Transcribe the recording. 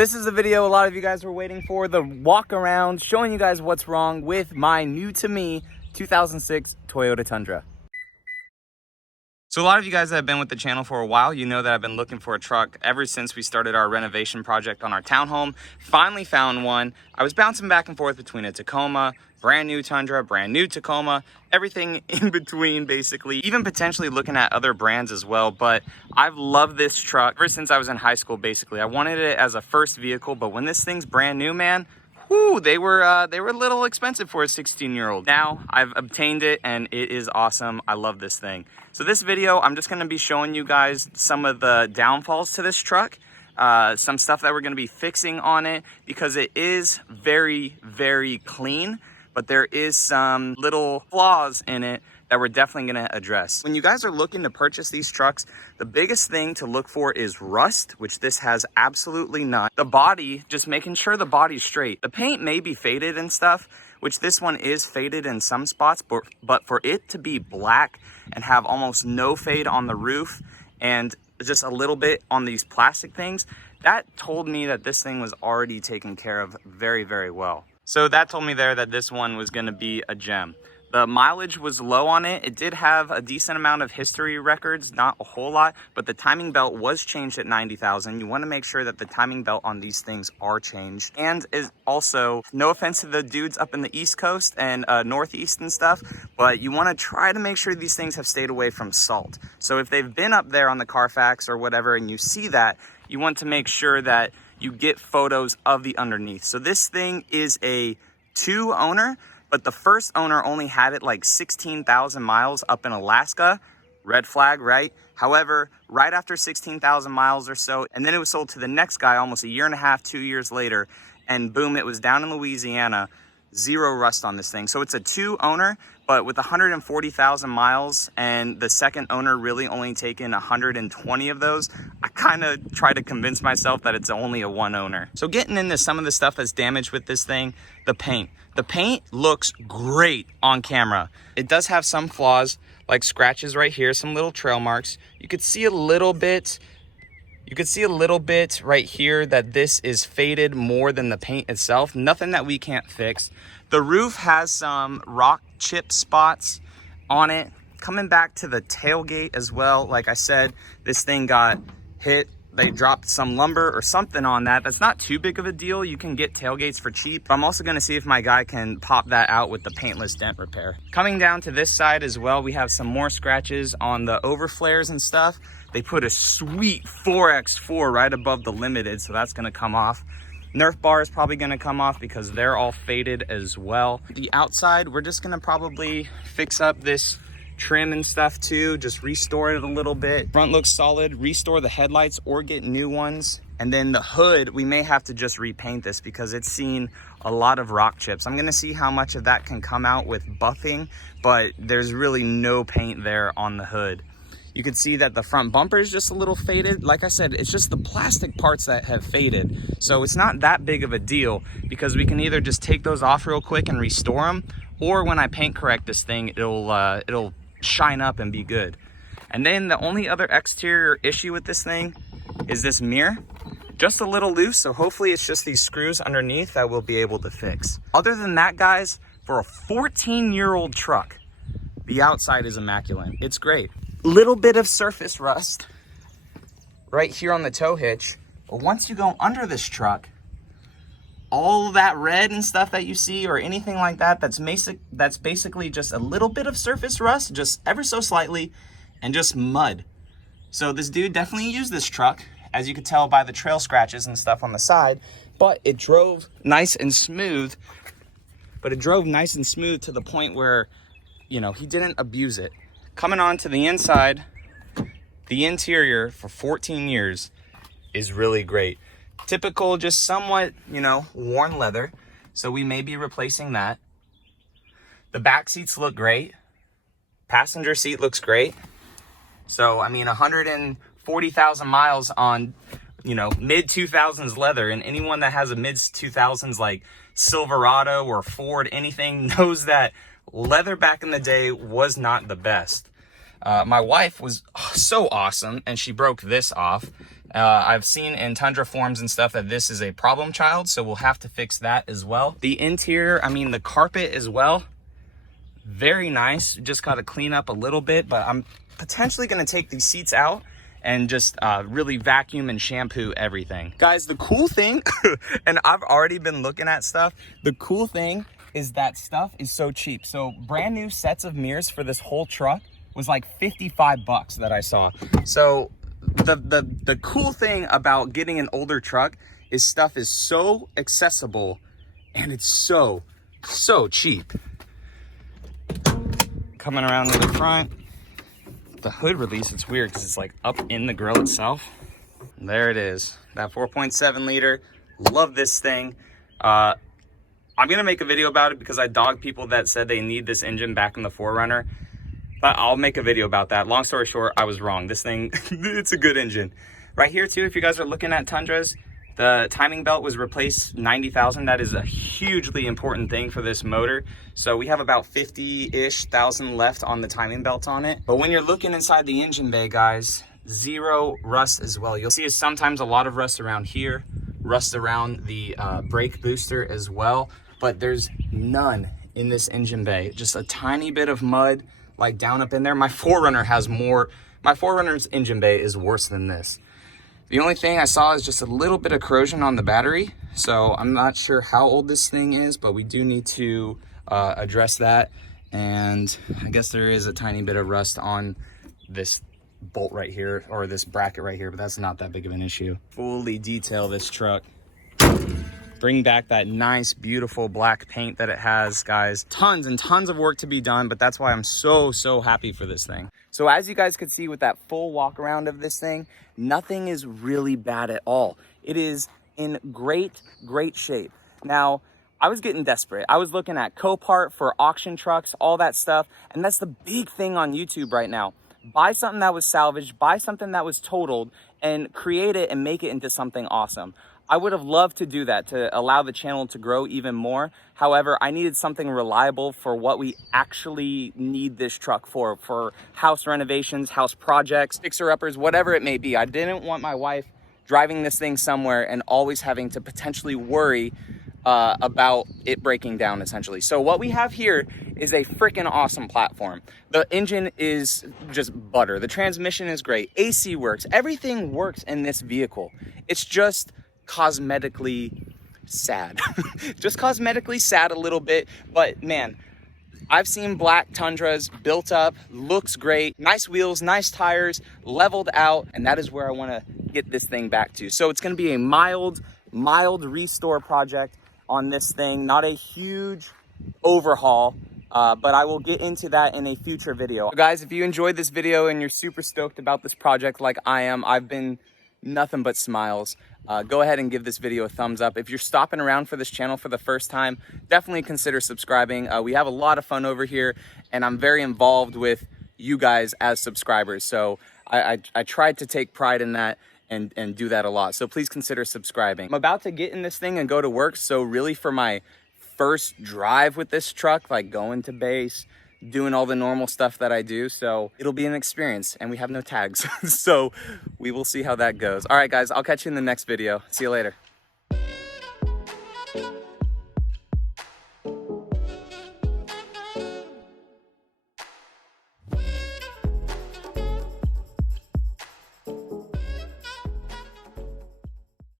this is the video a lot of you guys were waiting for, the walk around showing you guys what's wrong with my new to me 2006 Toyota Tundra. So a lot of you guys that have been with the channel for a while, you know that I've been looking for a truck ever since we started our renovation project on our townhome. Finally found one. I was bouncing back and forth between a Tacoma, brand new Tundra, brand new Tacoma, everything in between basically, even potentially looking at other brands as well. But I've loved this truck ever since I was in high school basically. I wanted it as a first vehicle, but when this thing's brand new, man, whoo, they were a little expensive for a 16-year-old. Now I've obtained it and it is awesome. I love this thing. So this video, I'm just gonna be showing you guys some of the downfalls to this truck, some stuff that we're gonna be fixing on it because it is very, very clean, but there is some little flaws in it that we're definitely gonna address. When you guys are looking to purchase these trucks, the biggest thing to look for is rust, which this has absolutely none. The body, just making sure the body's straight. The paint may be faded and stuff, which this one is faded in some spots, but for it to be black and have almost no fade on the roof and just a little bit on these plastic things, that told me that this thing was already taken care of very, very well. So that told me there that this one was gonna be a gem. The mileage was low on it. It did have a decent amount of history records, not a whole lot, but the timing belt was changed at 90,000. You want to make sure that the timing belt on these things are changed. And is also, no offense to the dudes up in the East Coast and Northeast and stuff, but you want to try to make sure these things have stayed away from salt. So if they've been up there on the Carfax or whatever and you see that, you want to make sure that you get photos of the underneath. So this thing is a 2 owner, but the first owner only had it like 16,000 miles up in Alaska. Red flag, right? However, right after 16,000 miles or so, and then it was sold to the next guy almost a year and a half, 2 years later, and boom, it was down in Louisiana. Zero rust on this thing. So it's a 2 owner, but with 140,000 miles and the second owner really only taken 120 of those, I kind of try to convince myself that it's only a 1 owner. So getting into some of the stuff that's damaged with this thing, the paint. The paint looks great on camera. It does have some flaws, like scratches right here, some little trail marks. You could see a little bit right here that this is faded more than the paint itself. Nothing that we can't fix. The roof has some rock chip spots on it. Coming back to the tailgate as well, like I said, this thing got hit. They dropped some lumber or something on that. That's not too big of a deal. You can get tailgates for cheap. I'm also gonna see if my guy can pop that out with the paintless dent repair. Coming down to this side as well, we have some more scratches on the overflares and stuff. They put a sweet 4x4 right above the Limited, so that's gonna come off. Nerf bar is probably gonna come off because they're all faded as well. The outside, we're just gonna probably fix up this trim and stuff too, just restore it a little bit. Front looks solid, restore the headlights or get new ones. And then the hood, we may have to just repaint this because it's seen a lot of rock chips. I'm gonna see how much of that can come out with buffing, but there's really no paint there on the hood. You can see that the front bumper is just a little faded. Like I said, it's just the plastic parts that have faded. So it's not that big of a deal because we can either just take those off real quick and restore them, or when I paint correct this thing, it'll shine up and be good. And then the only other exterior issue with this thing is this mirror. Just a little loose, so hopefully it's just these screws underneath that we'll be able to fix. Other than that, guys, for a 14-year-old truck, the outside is immaculate. It's great. Little bit of surface rust right here on the tow hitch, but once you go under this truck, all that red and stuff that you see or anything like that, that's basically just a little bit of surface rust, just ever so slightly, and just mud. So this dude definitely used this truck, as you could tell by the trail scratches and stuff on the side, but it drove nice and smooth. But it drove nice and smooth to the point where, you know, he didn't abuse it. Coming on to the inside, the interior for 14 years is really great. Typical, just somewhat, you know, worn leather. So we may be replacing that. The back seats look great. Passenger seat looks great. So, I mean, 140,000 miles on, you know, mid-2000s leather. And anyone that has a mid-2000s like Silverado or Ford, anything, knows that leather back in the day was not the best. My wife was so awesome and she broke this off. I've seen in Tundra forums and stuff that this is a problem child, so we'll have to fix that as well. The interior, I mean, the carpet as well, very nice. Just got to clean up a little bit, but I'm potentially going to take these seats out and just really vacuum and shampoo everything. Guys, the cool thing, and I've already been looking at stuff, the cool thing is that stuff is so cheap. So brand new sets of mirrors for this whole truck was like 55 bucks that I saw. So the cool thing about getting an older truck is stuff is so accessible and it's so cheap. Coming around to the front, the hood release, it's weird because it's like up in the grill itself. There it is, that 4.7 liter. Love this thing. I'm gonna make a video about it because I dogged people that said they need this engine back in the 4Runner. But I'll make a video about that. Long story short, I was wrong. This thing, it's a good engine. Right here too, if you guys are looking at Tundras, the timing belt was replaced 90,000. That is a hugely important thing for this motor. So we have about 50-ish thousand left on the timing belts on it. But when you're looking inside the engine bay, guys, zero rust as well. You'll see sometimes a lot of rust around here, rust around the brake booster as well. But there's none in this engine bay. Just a tiny bit of mud like down up in there. My 4Runner has more. My 4Runner's engine bay is worse than this. The only thing I saw is just a little bit of corrosion on the battery. So I'm not sure how old this thing is, but we do need to address that. And I guess there is a tiny bit of rust on this bolt right here, or this bracket right here, but that's not that big of an issue. Fully detail this truck. Bring back that nice, beautiful black paint that it has, guys. Tons and tons of work to be done, but that's why I'm so happy for this thing. So as you guys could see with that full walk around of this thing, nothing is really bad at all. It is in great shape. Now, I was getting desperate. I was looking at Copart for auction trucks, all that stuff, and that's the big thing on YouTube right now. Buy something that was salvaged, buy something that was totaled, and create it and make it into something awesome. I would have loved to do that to allow the channel to grow even more. However, I needed something reliable for what we actually need this truck for house renovations, house projects, fixer-uppers, whatever it may be. I didn't want my wife driving this thing somewhere and always having to potentially worry about it breaking down, essentially. So what we have here is a freaking awesome platform. The engine is just butter. The transmission is great. AC works. Everything works in this vehicle. It's just cosmetically sad. Just cosmetically sad a little bit, but man, I've seen black Tundras built up, looks great, nice wheels, nice tires, leveled out, and that is where I want to get this thing back to. So it's going to be a mild restore project on this thing, not a huge overhaul, but I will get into that in a future video. So guys, if you enjoyed this video and you're super stoked about this project like I am, I've been nothing but smiles. Go ahead and give this video a thumbs up. If you're stopping around for this channel for the first time, definitely consider subscribing. We have a lot of fun over here, and I'm very involved with you guys as subscribers. So I tried to take pride in that and do that a lot. So please consider subscribing. I'm about to get in this thing and go to work. So really for my first drive with this truck, like going to base, doing all the normal stuff that I do. So it'll be an experience, and we have no tags. So we will see how that goes. All right, guys, I'll catch you in the next video. See you later.